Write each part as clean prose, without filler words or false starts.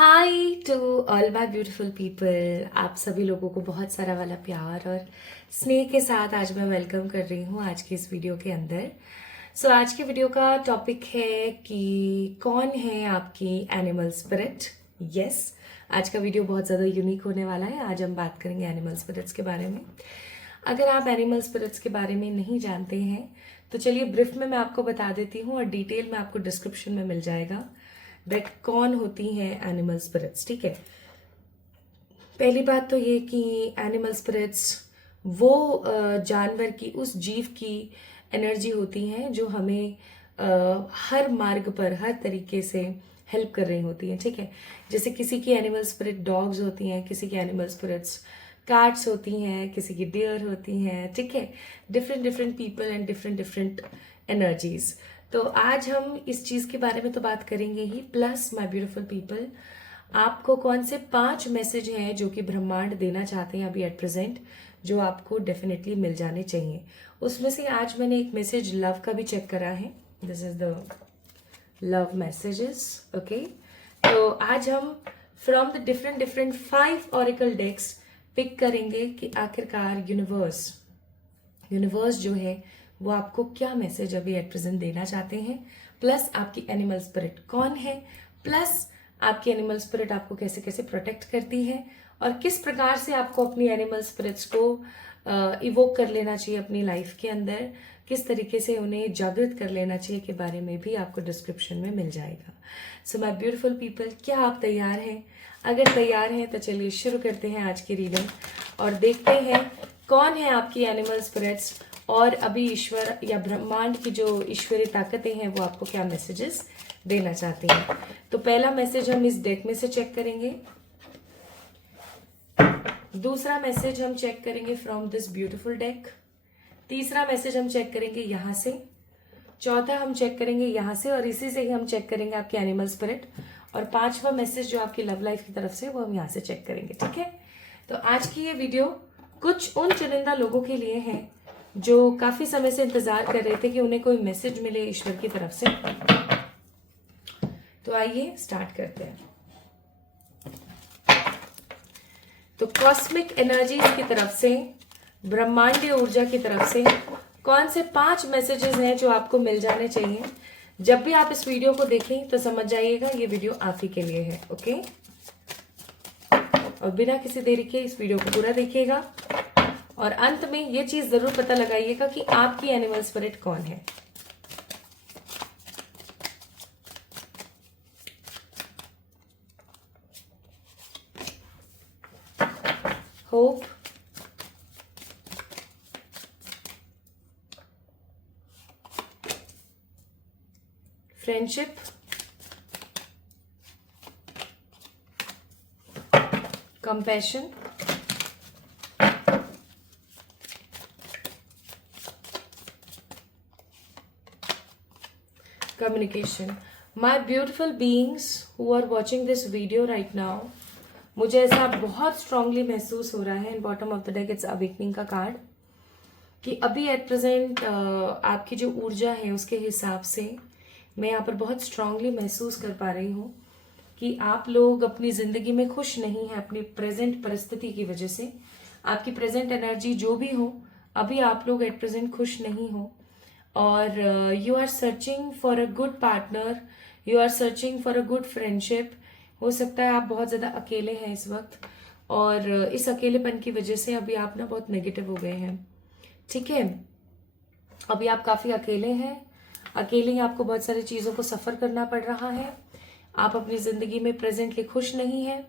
Hi to all my beautiful people. आप सभी लोगों को बहुत सारा वाला प्यार और स्नेह के साथ आज मैं वेलकम कर रही हूँ आज की इस वीडियो के अंदर। आज की वीडियो का टॉपिक है कि कौन है आपकी एनिमल स्पिरिट। यस, आज का वीडियो बहुत ज़्यादा यूनिक होने वाला है। आज हम बात करेंगे एनिमल स्पिरिट्स के बारे में। अगर आप एनिमल स्पिरिट्स के बारे में नहीं जानते हैं तो चलिए ब्रीफ में मैं आपको बता देती हूँ और डिटेल में आपको डिस्क्रिप्शन में मिल जाएगा दैट कौन होती हैं एनिमल स्पिरिट्स। ठीक है, पहली बात तो ये कि एनिमल स्पिरिट्स वो जानवर की, उस जीव की एनर्जी होती हैं जो हमें हर मार्ग पर हर तरीके से हेल्प कर रही होती हैं। ठीक है, जैसे किसी की एनिमल स्पिरिट डॉग्स होती हैं, किसी की एनिमल स्पिरिट्स कैट्स होती हैं, किसी की डियर होती हैं। ठीक है, different different people and different different energies. तो आज हम इस चीज के बारे में तो बात करेंगे ही, प्लस माय ब्यूटीफुल पीपल आपको कौन से 5 मैसेज हैं जो कि ब्रह्मांड देना चाहते हैं अभी एट प्रेजेंट, जो आपको डेफिनेटली मिल जाने चाहिए। उसमें से आज मैंने एक मैसेज लव का भी चेक करा है। This is the love messages. Okay, तो आज हम from the different different 5 oracle decks pick करेंगे कि आखिरकार यूनिवर्स जो है वो आपको क्या मैसेज अभी एट प्रेजेंट देना चाहते हैं, प्लस आपकी एनिमल स्पिरिट कौन है, प्लस आपकी एनिमल स्पिरिट आपको कैसे कैसे प्रोटेक्ट करती है और किस प्रकार से आपको अपनी एनिमल स्पिरिट्स को इवोक कर लेना चाहिए अपनी लाइफ के अंदर, किस तरीके से उन्हें जागृत कर लेना चाहिए के बारे में भी आपको डिस्क्रिप्शन में मिल जाएगा। सो माय ब्यूटीफुल पीपल, क्या आप तैयार हैं? अगर तैयार हैं तो चलिए शुरू करते हैं आज की रीडिंग और देखते हैं कौन है आपकी एनिमल स्पिरिट्स और अभी ईश्वर या ब्रह्मांड की जो ईश्वरीय ताकतें हैं वो आपको क्या मैसेजेस देना चाहती हैं। तो पहला मैसेज हम इस डेक में से चेक करेंगे, दूसरा मैसेज हम चेक करेंगे फ्रॉम दिस ब्यूटीफुल डेक, तीसरा मैसेज हम चेक करेंगे यहां से, चौथा हम चेक करेंगे यहां से और इसी से ही हम चेक करेंगे आपकी एनिमल स्पिरिट, और 5वां मैसेज जो आपकी लव लाइफ की तरफ से वो हम यहां से चेक करेंगे। ठीक है, तो आज की ये वीडियो कुछ उन चुनिंदा लोगों के लिए है जो काफी समय से इंतजार कर रहे थे कि उन्हें कोई मैसेज मिले ईश्वर की तरफ से। तो आइए स्टार्ट करते हैं। तो कॉस्मिक एनर्जीज की तरफ से, ब्रह्मांडीय ऊर्जा की तरफ से कौन से 5 मैसेजेस हैं जो आपको मिल जाने चाहिए। जब भी आप इस वीडियो को देखें तो समझ जाइएगा ये वीडियो आप ही के लिए है। ओके, और बिना किसी देरी के इस वीडियो को पूरा देखिएगा और अंत में ये चीज जरूर पता लगाइएगा कि आपकी एनिमल स्पिरिट कौन है। Hope, friendship, compassion, communication. My beautiful beings who are watching this video right now, मुझे ऐसा बहुत स्ट्रांगली महसूस हो रहा है इन bottom of the deck it's awakening का कार्ड कि अभी एट प्रेजेंट आपकी जो ऊर्जा है उसके हिसाब से मैं यहाँ पर बहुत स्ट्रांगली महसूस कर पा रही हूँ कि आप लोग अपनी जिंदगी में खुश नहीं है अपनी प्रेजेंट परिस्थिति की वजह से। आपकी प्रेजेंट एनर्जी जो भी हो, अभी आप लोग एट प्रेजेंट खुश नहीं हो और you are searching for a good partner, you are searching for a good friendship. हो सकता है आप बहुत ज्यादा अकेले हैं इस वक्त और इस अकेलेपन की वजह से अभी आप ना बहुत नेगेटिव हो गए हैं। ठीक है, अभी आप काफी अकेले हैं, अकेले ही आपको बहुत सारी चीजों को सफर करना पड़ रहा है। आप अपनी जिंदगी में प्रेजेंटली खुश नहीं है,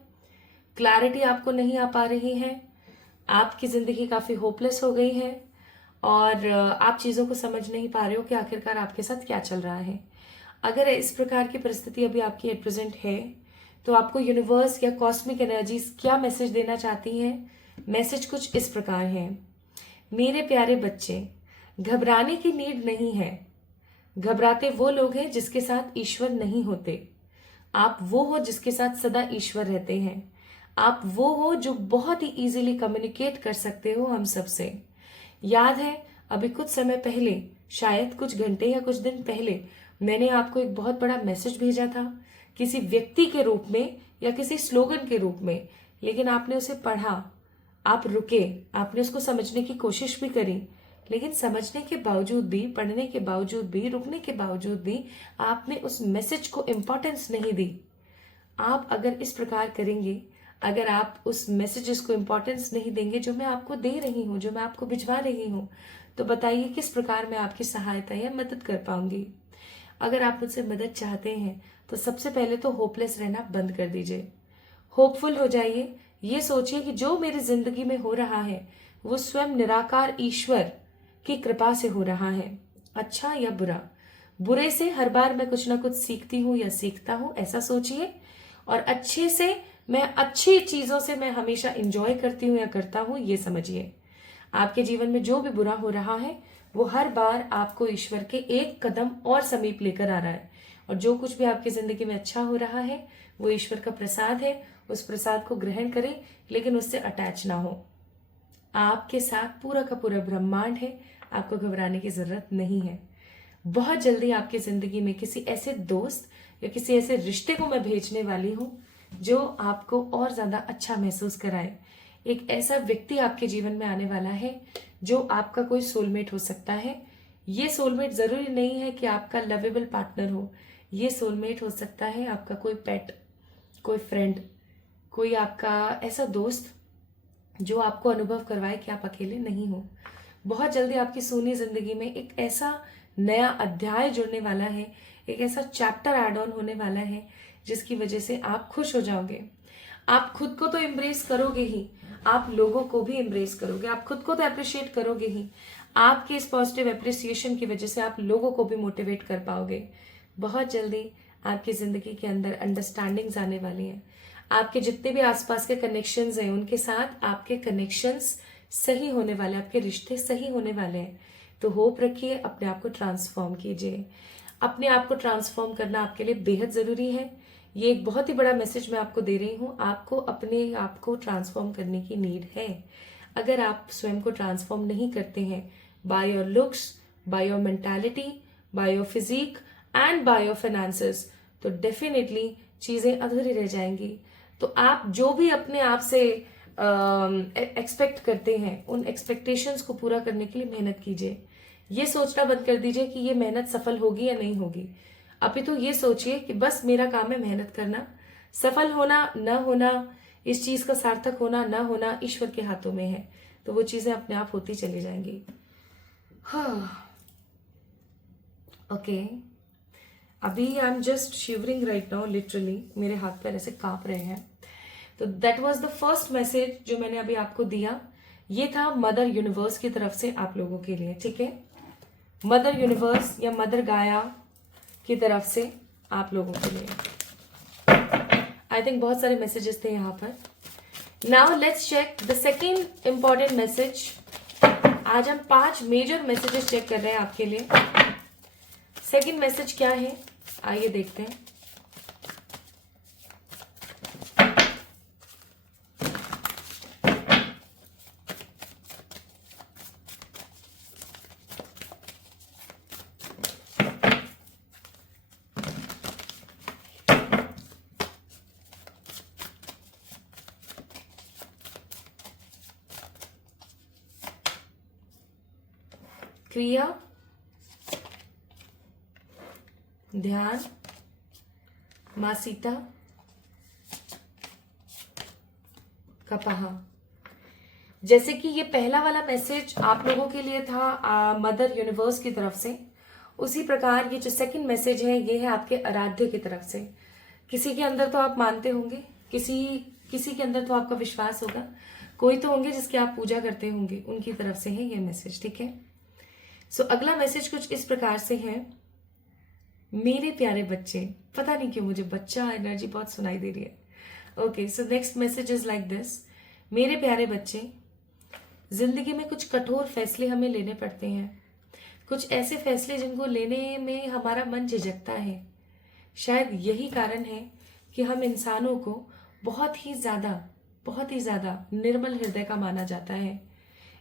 क्लैरिटी आपको नहीं आ पा रही है, आपकी जिंदगी काफी होपलेस हो गई है और आप चीजों को समझ नहीं पा रहे हो कि आखिरकार आपके साथ क्या चल रहा है। अगर इस प्रकार की परिस्थिति अभी आपकी एट प्रेजेंट है तो आपको यूनिवर्स या कॉस्मिक एनर्जीज क्या मैसेज देना चाहती हैं। मैसेज कुछ इस प्रकार है, मेरे प्यारे बच्चे, घबराने की नीड नहीं है। घबराते वो लोग हैं जिसके साथ ईश्वर नहीं होते। आप वो हो जिसके साथ सदा ईश्वर रहते हैं। आप वो हो जो बहुत ही इजीली कम्युनिकेट कर सकते हो हम सबसे। याद है अभी कुछ समय पहले, शायद कुछ घंटे या कुछ दिन पहले, मैंने आपको एक बहुत बड़ा मैसेज भेजा था किसी व्यक्ति के रूप में या किसी स्लोगन के रूप में, लेकिन आपने उसे पढ़ा, आप रुके, आपने उसको समझने की कोशिश भी करी, लेकिन समझने के बावजूद भी, पढ़ने के बावजूद भी, रुकने के बावजूद भी आपने उस मैसेज को इम्पोर्टेंस नहीं दी। आप अगर इस प्रकार करेंगे, अगर आप उस मैसेजेस को इम्पोर्टेंस नहीं देंगे जो मैं आपको दे रही हूँ, जो मैं आपको भिजवा रही हूँ, तो बताइए किस प्रकार मैं आपकी सहायता या मदद कर पाऊंगी। अगर आप मुझसे मदद चाहते हैं तो सबसे पहले तो होपलेस रहना बंद कर दीजिए, होपफुल हो जाइए। ये सोचिए कि जो मेरी जिंदगी में हो रहा है वो स्वयं निराकार ईश्वर की कृपा से हो रहा है, अच्छा या बुरा। बुरे से हर बार मैं कुछ ना कुछ सीखती हूँ या सीखता हूँ, ऐसा सोचिए। और अच्छे से, मैं अच्छी चीजों से मैं हमेशा इंजॉय करती हूँ या करता हूँ, ये समझिए। आपके जीवन में जो भी बुरा हो रहा है वो हर बार आपको ईश्वर के एक कदम और समीप लेकर आ रहा है, और जो कुछ भी आपकी जिंदगी में अच्छा हो रहा है वो ईश्वर का प्रसाद है। उस प्रसाद को ग्रहण करें, लेकिन उससे अटैच ना हो। आपके साथ पूरा का पूरा ब्रह्मांड है, आपको घबराने की जरूरत नहीं है। बहुत जल्दी आपकी जिंदगी में किसी ऐसे दोस्त या किसी ऐसे रिश्ते को मैं भेजने वाली हूँ जो आपको और ज्यादा अच्छा महसूस कराए। एक ऐसा व्यक्ति आपके जीवन में आने वाला है जो आपका कोई सोलमेट हो सकता है। ये सोलमेट जरूरी नहीं है कि आपका लवेबल पार्टनर हो, ये सोलमेट हो सकता है आपका कोई पेट, कोई फ्रेंड, कोई आपका ऐसा दोस्त जो आपको अनुभव करवाए कि आप अकेले नहीं हो। बहुत जल्दी आपकी सोनी जिंदगी में एक ऐसा नया अध्याय जुड़ने वाला है, एक ऐसा चैप्टर ऐड ऑन होने वाला है जिसकी वजह से आप खुश हो जाओगे। आप खुद को तो एम्ब्रेस करोगे ही, आप लोगों को भी एम्ब्रेस करोगे। आप खुद को तो अप्रिशिएट करोगे ही, आपके इस पॉजिटिव अप्रिसिएशन की वजह से आप लोगों को भी मोटिवेट कर पाओगे। बहुत जल्दी आपकी जिंदगी के अंदर अंडरस्टैंडिंग्स आने वाली हैं। आपके जितने भी आसपास के कनेक्शंस हैं उनके साथ आपके कनेक्शंस सही होने वाले, आपके रिश्ते सही होने वाले हैं। तो होप रखिए, अपने आप को ट्रांसफॉर्म कीजिए। अपने आप को ट्रांसफॉर्म करना आपके लिए बेहद जरूरी है। ये एक बहुत ही बड़ा मैसेज मैं आपको दे रही हूँ। आपको अपने आप को ट्रांसफॉर्म करने की नीड है। अगर आप स्वयं को ट्रांसफॉर्म नहीं करते हैं by your looks, by your mentality, by your physique and by your finances, तो डेफिनेटली चीजें अधूरी रह जाएंगी। तो आप जो भी अपने आप से एक्सपेक्ट करते हैं उन एक्सपेक्टेशंस को पूरा करने के लिए मेहनत कीजिए। ये सोचना बंद कर दीजिए कि ये मेहनत सफल होगी या नहीं होगी। अभी तो ये सोचिए कि बस मेरा काम है मेहनत करना। सफल होना न होना, इस चीज का सार्थक होना न होना ईश्वर के हाथों में है। तो वो चीजें अपने आप होती चली जाएंगी। हाँ, ओके। अभी I am just shivering right now, literally मेरे हाथ पैर ऐसे कांप रहे हैं। तो that was the first message जो मैंने अभी आपको दिया। ये था मदर यूनिवर्स की तरफ से आप लोगों के लिए, ठीक है। मदर यूनिवर्स या मदर गाया की तरफ से आप लोगों के लिए। आई थिंक बहुत सारे मैसेजेस थे यहाँ पर। Now let's check the second important message. आज हम 5 मेजर मैसेजेस चेक कर रहे हैं आपके लिए। सेकेंड मैसेज क्या है, आइए देखते हैं। क्रिया, ध्यान, मां सीता, कपाह। जैसे कि ये पहला वाला मैसेज आप लोगों के लिए था मदर यूनिवर्स की तरफ से, उसी प्रकार ये जो सेकंड मैसेज है ये है आपके आराध्य की तरफ से। किसी के अंदर तो आप मानते होंगे, किसी के अंदर तो आपका विश्वास होगा, कोई तो होंगे जिसकी आप पूजा करते होंगे, उनकी तरफ से है ये मैसेज, ठीक है। सो अगला मैसेज कुछ इस प्रकार से है। मेरे प्यारे बच्चे, पता नहीं क्यों मुझे बच्चा एनर्जी बहुत सुनाई दे रही है। Okay, so next message is like this. मेरे प्यारे बच्चे, जिंदगी में कुछ कठोर फैसले हमें लेने पड़ते हैं, कुछ ऐसे फैसले जिनको लेने में हमारा मन झिझकता है। शायद यही कारण है कि हम इंसानों को बहुत ही ज्यादा निर्मल हृदय का माना जाता है।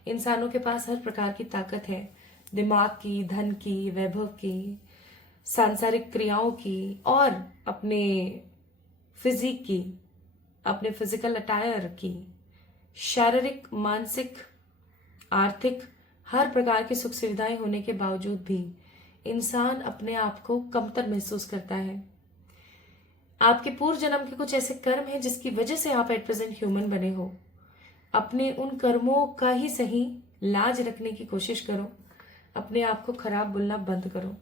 इंसानों के पास हर प्रकार की ताकत है, दिमाग की, धन की, वैभव की, सांसारिक क्रियाओं की और अपने फिजिक की, अपने फिजिकल अटायर की, शारीरिक, मानसिक, आर्थिक हर प्रकार की सुख सुविधाएं होने के बावजूद भी इंसान अपने आप को कमतर महसूस करता है। आपके पूर्व जन्म के कुछ ऐसे कर्म हैं जिसकी वजह से आप एट प्रेजेंट ह्यूमन बने हो। अपने उन कर्मों का ही सही लाज रखने की कोशिश करो। अपने आप को खराब बोलना बंद करो।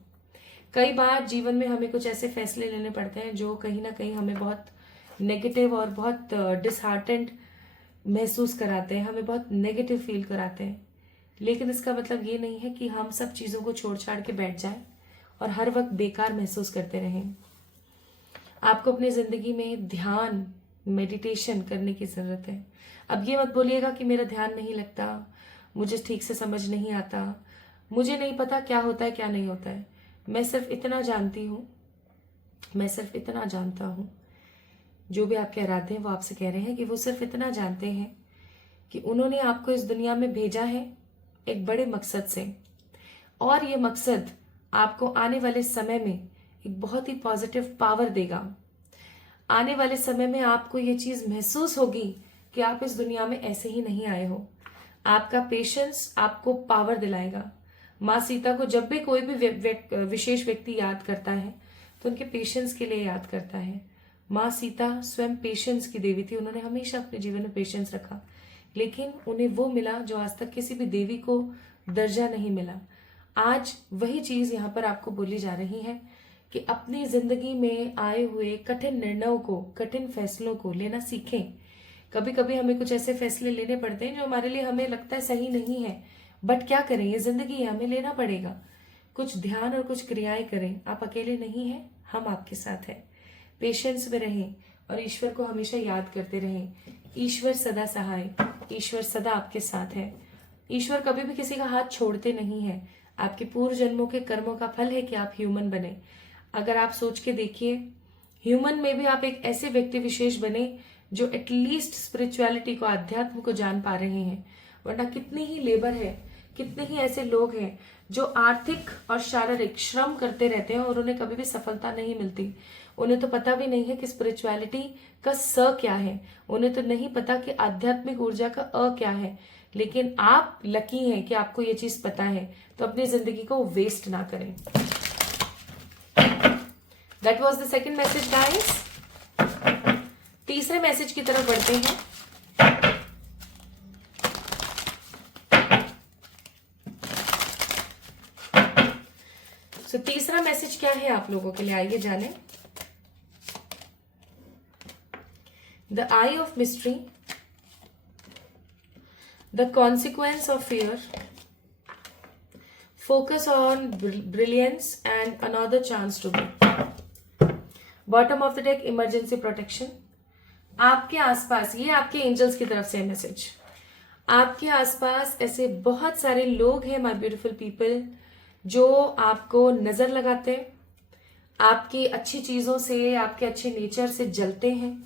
कई बार जीवन में हमें कुछ ऐसे फैसले लेने पड़ते हैं जो कहीं ना कहीं हमें बहुत नेगेटिव और बहुत डिसहार्टेंड महसूस कराते हैं, हमें बहुत नेगेटिव फील कराते हैं। लेकिन इसका मतलब ये नहीं है कि हम सब चीज़ों को छोड़ छाड़ के बैठ जाएं और हर वक्त बेकार महसूस करते रहें। आपको अपनी ज़िंदगी में ध्यान, मेडिटेशन करने की ज़रूरत है। अब ये मत बोलिएगा कि मेरा ध्यान नहीं लगता, मुझे ठीक से समझ नहीं आता, मुझे नहीं पता क्या होता है क्या नहीं होता है। मैं सिर्फ इतना जानती हूँ, मैं सिर्फ इतना जानता हूँ, जो भी आपके आराध्य हैं वो आपसे कह रहे हैं कि वो सिर्फ इतना जानते हैं कि उन्होंने आपको इस दुनिया में भेजा है एक बड़े मकसद से, और ये मकसद आपको आने वाले समय में एक बहुत ही पॉजिटिव पावर देगा। आने वाले समय में आपको ये चीज महसूस होगी कि आप इस दुनिया में ऐसे ही नहीं आए हो। आपका पेशेंस आपको पावर दिलाएगा। माँ सीता को जब भी कोई भी विशेष व्यक्ति याद करता है तो उनके पेशेंस के लिए याद करता है। माँ सीता स्वयं पेशेंस की देवी थी। उन्होंने हमेशा अपने जीवन में पेशेंस रखा, लेकिन उन्हें वो मिला जो आज तक किसी भी देवी को दर्जा नहीं मिला। आज वही चीज यहाँ पर आपको बोली जा रही है कि अपनी जिंदगी में आए हुए कठिन निर्णयों को, कठिन फैसलों को लेना सीखें। कभी कभी हमें कुछ ऐसे फैसले लेने पड़ते हैं जो हमारे लिए हमें लगता है सही नहीं है, बट क्या करें, ये जिंदगी है, हमें लेना पड़ेगा। कुछ ध्यान और कुछ क्रियाएं करें। आप अकेले नहीं हैं, हम आपके साथ हैं। पेशेंस में रहें और ईश्वर को हमेशा याद करते रहें। ईश्वर सदा सहाय, ईश्वर सदा आपके साथ है। ईश्वर कभी भी किसी का हाथ छोड़ते नहीं है। आपके पूर्व जन्मों के कर्मों का फल है कि आप ह्यूमन बने। अगर आप सोच के देखिए, ह्यूमन में भी आप एक ऐसे व्यक्ति विशेष बने जो एटलीस्ट स्पिरिचुअलिटी को, अध्यात्म को जान पा रहे हैं। वरना कितनी ही लेबर है, कितने ही ऐसे लोग हैं जो आर्थिक और शारीरिक श्रम करते रहते हैं और उन्हें कभी भी सफलता नहीं मिलती। उन्हें तो पता भी नहीं है कि स्पिरिचुअलिटी का स क्या है, उन्हें तो नहीं पता कि आध्यात्मिक ऊर्जा का अ क्या है। लेकिन आप लकी हैं कि आपको ये चीज पता है, तो अपनी जिंदगी को वेस्ट ना करें। That was the second message guys. तीसरे मैसेज की तरफ बढ़ते हैं। So, तीसरा मैसेज क्या है आप लोगों के लिए, आइए जाने। The eye of mystery, the consequence of fear, focus on brilliance and another chance to be. Bottom of the deck, emergency protection. आपके आसपास, ये आपके एंजल्स की तरफ से मैसेज, आपके आसपास ऐसे बहुत सारे लोग हैं माय ब्यूटीफुल पीपल जो आपको नजर लगाते हैं, आपकी अच्छी चीजों से, आपके अच्छे नेचर से जलते हैं।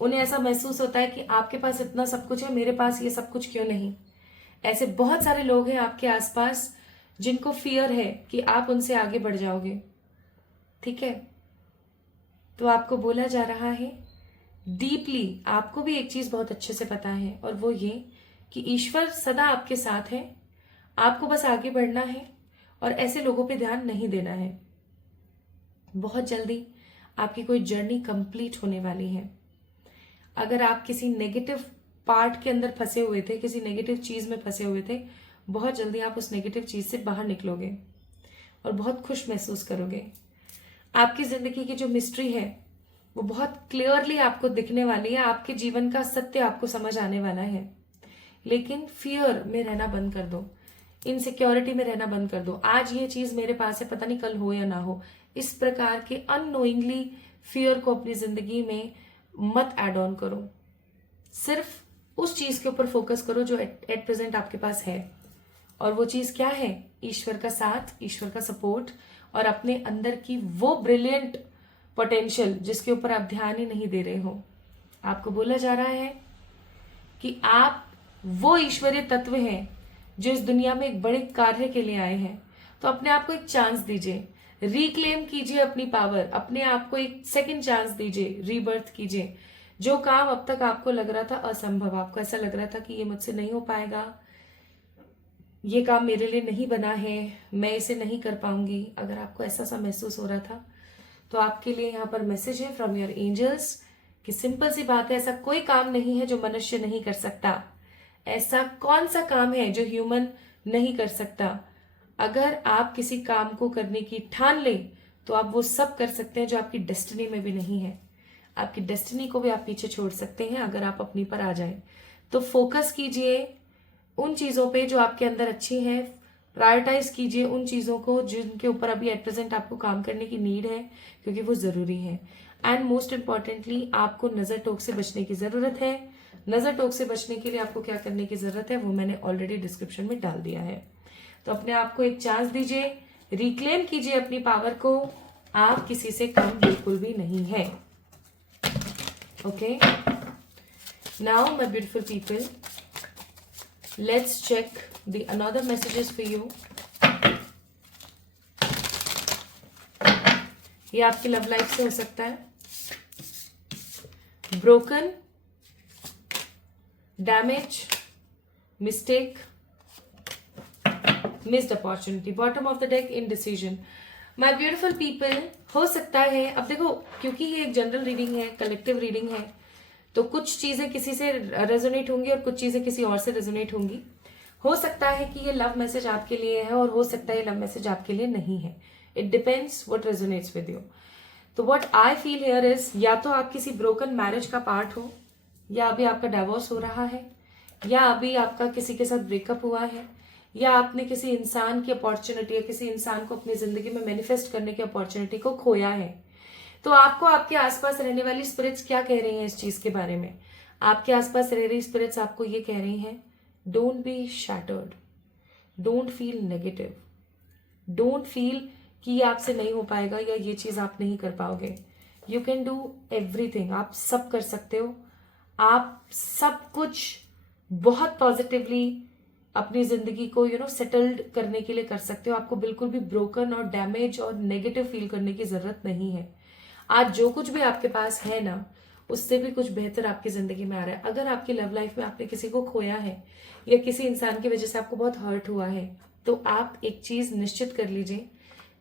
उन्हें ऐसा महसूस होता है कि आपके पास इतना सब कुछ है, मेरे पास ये सब कुछ क्यों नहीं। ऐसे बहुत सारे लोग हैं आपके आसपास जिनको फियर है कि आप उनसे आगे बढ़ जाओगे। ठीक है, तो आपको बोला जा रहा है डीपली, आपको भी एक चीज बहुत अच्छे से पता है, और वो ये कि ईश्वर सदा आपके साथ है। आपको बस आगे बढ़ना है और ऐसे लोगों पे ध्यान नहीं देना है। बहुत जल्दी आपकी कोई जर्नी कंप्लीट होने वाली है। अगर आप किसी नेगेटिव पार्ट के अंदर फंसे हुए थे, किसी नेगेटिव चीज में फंसे हुए थे, बहुत जल्दी आप उस नेगेटिव चीज से बाहर निकलोगे और बहुत खुश महसूस करोगे। आपकी जिंदगी की जो मिस्ट्री है वो बहुत क्लियरली आपको दिखने वाली है। आपके जीवन का सत्य आपको समझ आने वाला है। लेकिन फियर में रहना बंद कर दो, इनसिक्योरिटी में रहना बंद कर दो। आज ये चीज मेरे पास है, पता नहीं कल हो या ना हो। इस प्रकार के अननोइंगली फियर को अपनी जिंदगी में मत एड ऑन करो। सिर्फ उस चीज के ऊपर फोकस करो जो एट प्रेजेंट आपके पास है। और वो चीज क्या है? ईश्वर का साथ, ईश्वर का सपोर्ट, और अपने अंदर की वो ब्रिलियंट पोटेंशियल जिसके ऊपर आप ध्यान ही नहीं दे रहे हो। आपको बोला जा रहा है कि आप वो ईश्वरीय तत्व हैं जो इस दुनिया में एक बड़े कार्य के लिए आए हैं। तो अपने आप को एक चांस दीजिए। रिक्लेम कीजिए अपनी पावर, अपने आप को एक सेकंड चांस दीजिए, रीबर्थ कीजिए। जो काम अब तक आपको लग रहा था असंभव, आपको ऐसा लग रहा था कि ये मुझसे नहीं हो पाएगा, ये काम मेरे लिए नहीं बना है, मैं इसे नहीं कर पाऊंगी, अगर आपको ऐसा सा महसूस हो रहा था तो आपके लिए यहाँ पर मैसेज है फ्रॉम योर एंजल्स कि सिंपल सी बात है, ऐसा कोई काम नहीं है जो मनुष्य नहीं कर सकता। ऐसा कौन सा काम है जो ह्यूमन नहीं कर सकता? अगर आप किसी काम को करने की ठान लें तो आप वो सब कर सकते हैं जो आपकी डेस्टिनी में भी नहीं है। आपकी डेस्टिनी को भी आप पीछे छोड़ सकते हैं अगर आप अपनी पर आ जाएं। तो फोकस कीजिए उन चीजों पे जो आपके अंदर अच्छी हैं, प्रायोरिटाइज कीजिए उन चीजों को जिनके ऊपर अभी एट प्रेजेंट आपको काम करने की नीड है, क्योंकि वो जरूरी है। एंड मोस्ट इंपॉर्टेंटली आपको नजर टोक से बचने की जरूरत है। नजर टोक से बचने के लिए आपको क्या करने की जरूरत है वो मैंने ऑलरेडी डिस्क्रिप्शन में डाल दिया है। तो अपने आप को एक चांस दीजिए, रिक्लेम कीजिए अपनी पावर को। आप किसी से कम बिल्कुल भी नहीं है। Okay, now my beautiful people, let's check the another messages for you. ये आपकी लव लाइफ से हो सकता है। Broken, damage, mistake, missed opportunity, bottom of the deck, indecision. My beautiful people, हो सकता है, अब देखो क्योंकि ये एक जनरल रीडिंग है, कलेक्टिव रीडिंग है, तो कुछ चीजें किसी से रेजोनेट होंगी और कुछ चीजें किसी और से रेजोनेट होंगी। हो सकता है कि ये लव मैसेज आपके लिए है और हो सकता है ये लव मैसेज आपके लिए नहीं है। It depends what resonates with you. तो what I feel here is, या तो आप किसी ब्रोकन मैरिज का पार्ट हो, या अभी आपका डाइवोर्स हो रहा है, या अभी आपका किसी के साथ ब्रेकअप हुआ है, या आपने किसी इंसान की अपॉर्चुनिटी या किसी इंसान को अपनी जिंदगी में मैनिफेस्ट करने की अपॉर्चुनिटी को खोया है। तो आपको आपके आसपास रहने वाली स्पिरिट्स क्या कह रही हैं इस चीज के बारे में? आपके आसपास रह रही स्पिरिट्स आपको ये कह रही हैं, don't be shattered, don't feel negative, don't feel कि ये आपसे नहीं हो पाएगा या ये चीज आप नहीं कर पाओगे। यू कैन डू एवरीथिंग, आप सब कर सकते हो। आप सब कुछ बहुत पॉजिटिवली अपनी जिंदगी को सेटल्ड करने के लिए कर सकते हो। आपको बिल्कुल भी ब्रोकन और डैमेज और नेगेटिव फील करने की जरूरत नहीं है। आज जो कुछ भी आपके पास है ना, उससे भी कुछ बेहतर आपकी जिंदगी में आ रहा है। अगर आपकी लव लाइफ में आपने किसी को खोया है या किसी इंसान की वजह से आपको बहुत हर्ट हुआ है, तो आप एक चीज निश्चित कर लीजिए,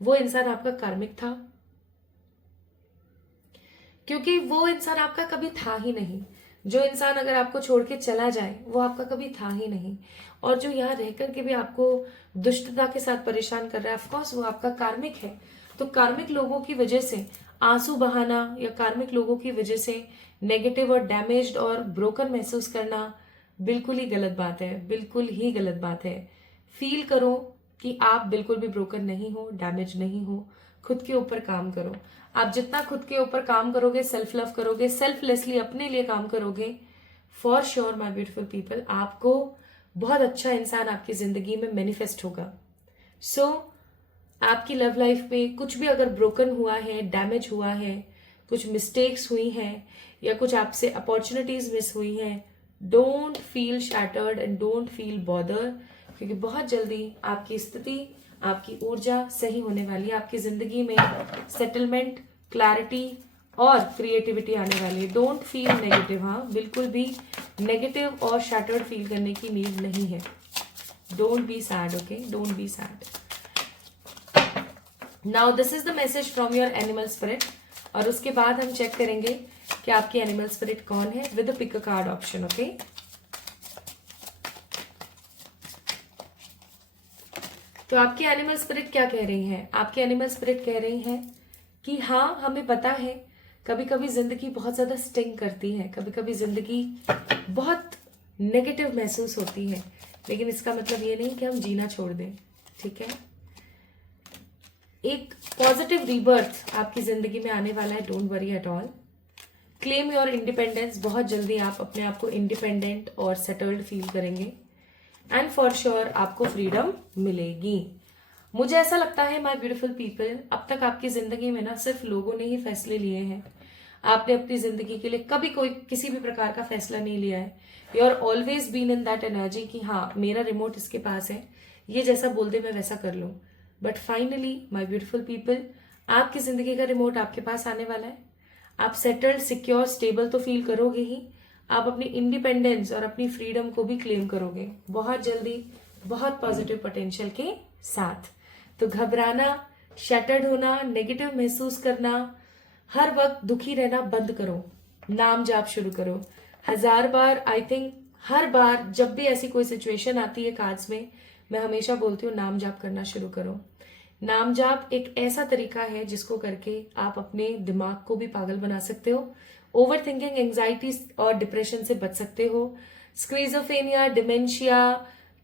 वो इंसान आपका कार्मिक था, क्योंकि वो इंसान आपका कभी था ही नहीं। जो इंसान अगर आपको छोड़ के चला जाए वो आपका कभी था ही नहीं, और जो यहाँ रह करके भी आपको दुष्टता के साथ परेशान कर रहा है, ऑफकोर्स वो आपका कार्मिक है। तो कार्मिक लोगों की वजह से आंसू बहाना या कार्मिक लोगों की वजह से नेगेटिव और डैमेज्ड और ब्रोकन महसूस करना बिल्कुल ही गलत बात है, बिल्कुल ही गलत बात है। फील करो कि आप बिल्कुल भी ब्रोकन नहीं हो, डैमेज नहीं हो। खुद के ऊपर काम करो। आप जितना खुद के ऊपर काम करोगे, सेल्फ लव करोगे, सेल्फलेसली अपने लिए काम करोगे, for sure my beautiful people, आपको बहुत अच्छा इंसान आपकी जिंदगी में मैनिफेस्ट होगा। सो आपकी लव लाइफ में कुछ भी अगर ब्रोकन हुआ है, डैमेज हुआ है, कुछ मिस्टेक्स हुई हैं या कुछ आपसे अपॉर्चुनिटीज मिस हुई हैं, don't feel shattered and don't feel bother, क्योंकि बहुत जल्दी आपकी स्थिति, आपकी ऊर्जा सही होने वाली है। आपकी जिंदगी में सेटलमेंट, क्लैरिटी और क्रिएटिविटी आने वाली है। डोंट फील नेगेटिव, हाँ बिल्कुल भी नेगेटिव और शैटर्ड फील करने की नीड नहीं है। Don't be sad, okay, don't be sad. Now this is the message from your animal spirit, और उसके बाद हम चेक करेंगे कि आपकी एनिमल स्पिरिट कौन है with the pick a card option, okay. तो आपकी एनिमल स्पिरिट क्या कह रही है? आपकी एनिमल स्पिरिट कह रही है कि हाँ, हमें पता है कभी कभी जिंदगी बहुत ज्यादा स्टिंग करती है, कभी कभी जिंदगी बहुत नेगेटिव महसूस होती है, लेकिन इसका मतलब ये नहीं कि हम जीना छोड़ दें, ठीक है। एक पॉजिटिव रीबर्थ आपकी जिंदगी में आने वाला है, don't worry at all. Claim your independence, बहुत जल्दी आप अपने आप को इंडिपेंडेंट और सेटल्ड फील करेंगे, एंड फॉर श्योर आपको फ्रीडम मिलेगी। मुझे ऐसा लगता है माय ब्यूटीफुल पीपल, अब तक आपकी जिंदगी में ना सिर्फ लोगों ने ही फैसले लिए हैं। आपने अपनी जिंदगी के लिए कभी कोई किसी भी प्रकार का फैसला नहीं लिया है। You are always been in that energy कि हाँ, मेरा रिमोट इसके पास है, ये जैसा बोल दे मैं वैसा कर लूं। But finally my beautiful people, आपकी जिंदगी का रिमोट आपके पास आने वाला है। आप सेटल्ड, सिक्योर, स्टेबल तो फील करोगे ही, आप अपनी इंडिपेंडेंस और अपनी फ्रीडम को भी क्लेम करोगे बहुत जल्दी, बहुत पॉजिटिव पोटेंशियल के साथ। तो घबराना, शैटर्ड होना, नेगेटिव महसूस करना, हर वक्त दुखी रहना बंद करो। नाम जाप शुरू करो 1000 बार। आई थिंक हर बार जब भी ऐसी कोई सिचुएशन आती है कार्ड्स में, मैं हमेशा बोलती हूँ नाम जाप करना शुरू करो। नाम जाप एक ऐसा तरीका है जिसको करके आप अपने दिमाग को भी पागल बना सकते हो, ओवर थिंकिंग, एंजाइटी और डिप्रेशन से बच सकते हो, स्क्रीजोफेनिया, डिमेंशिया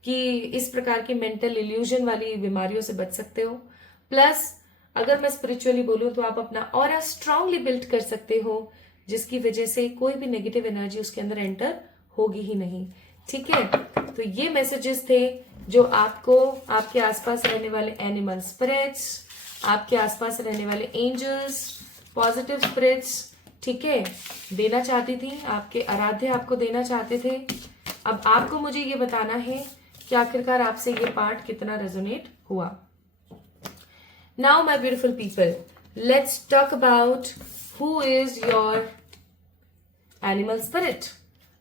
की इस प्रकार की मेंटल इल्यूजन वाली बीमारियों से बच सकते हो। प्लस अगर मैं स्पिरिचुअली बोलूं तो आप अपना ऑरा स्ट्रांगली बिल्ड कर सकते हो, जिसकी वजह से कोई भी नेगेटिव एनर्जी उसके अंदर एंटर होगी ही नहीं। ठीक है, तो ये मैसेजेस थे जो आपको आपके आसपास रहने वाले एनिमल स्पिरिट्स, आपके आसपास रहने वाले एंजल्स, पॉजिटिव स्पिरिट्स, ठीक है, देना चाहती थी, आपके आराध्य आपको देना चाहते थे। अब आपको मुझे ये बताना है कि आखिरकार आपसे ये पार्ट कितना रेजोनेट हुआ। Now my beautiful people, let's talk about who is your animal spirit.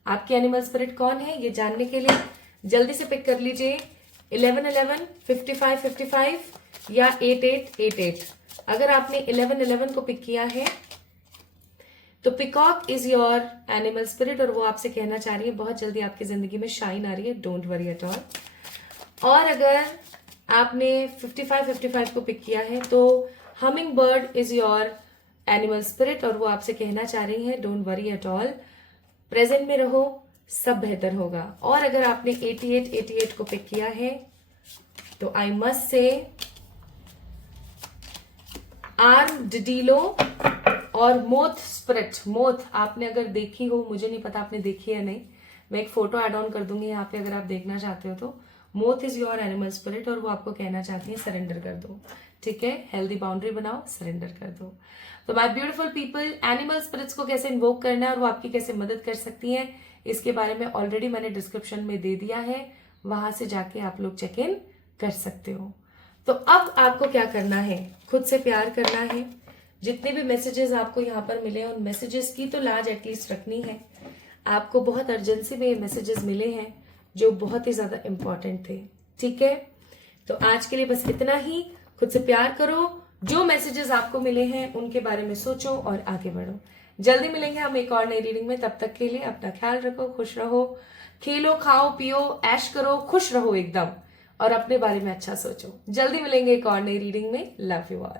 आपके एनिमल स्पिरिट कौन है ये जानने के लिए जल्दी से पिक कर लीजिए 1111, 5555 या 8888। अगर आपने 1111 को पिक किया है तो peacock is your animal spirit और वो आपसे कहना चाह रही है बहुत जल्दी आपकी जिंदगी में शाइन आ रही है, डोंट वरी एट ऑल। और अगर आपने 5555 को पिक किया है तो humming bird is your animal spirit और वो आपसे कहना चाह रही है don't worry at all, present में रहो, सब बेहतर होगा। और अगर आपने 8888 को पिक किया है तो आई मस्ट से आर्मडिलो और मोथ स्पिरिट। मोथ आपने अगर देखी हो, मुझे नहीं पता आपने देखी है नहीं, मैं एक फोटो ऐड ऑन कर दूंगी यहाँ पे अगर आप देखना चाहते हो तो। Moth is your animal spirit और वो आपको कहना चाहती है सरेंडर कर दो। ठीक है, हेल्दी बाउंड्री बनाओ, सरेंडर कर दो। तो my beautiful people, animal spirits को कैसे इन्वोक करना है और वो आपकी कैसे मदद कर सकती हैं, इसके बारे में ऑलरेडी मैंने डिस्क्रिप्शन में दे दिया है, वहां से जाके आप लोग चेक इन कर सकते हो। तो अब आपको क्या करना है, खुद से प्यार करना है। जितने भी मैसेजेस आपको यहाँ पर मिले उन मैसेजेस की तो लाज एटलीस्ट रखनी है। आपको बहुत अर्जेंसी में ये मैसेजेस मिले हैं जो बहुत ही ज्यादा इंपॉर्टेंट थे। ठीक है, तो आज के लिए बस इतना ही। खुद से प्यार करो, जो मैसेजेस आपको मिले हैं उनके बारे में सोचो और आगे बढ़ो। जल्दी मिलेंगे हम एक और नई रीडिंग में, तब तक के लिए अपना ख्याल रखो, खुश रहो, खेलो, खाओ, पियो, ऐश करो, खुश रहो एकदम और अपने बारे में अच्छा सोचो। जल्दी मिलेंगे एक और नई रीडिंग में। Love you all.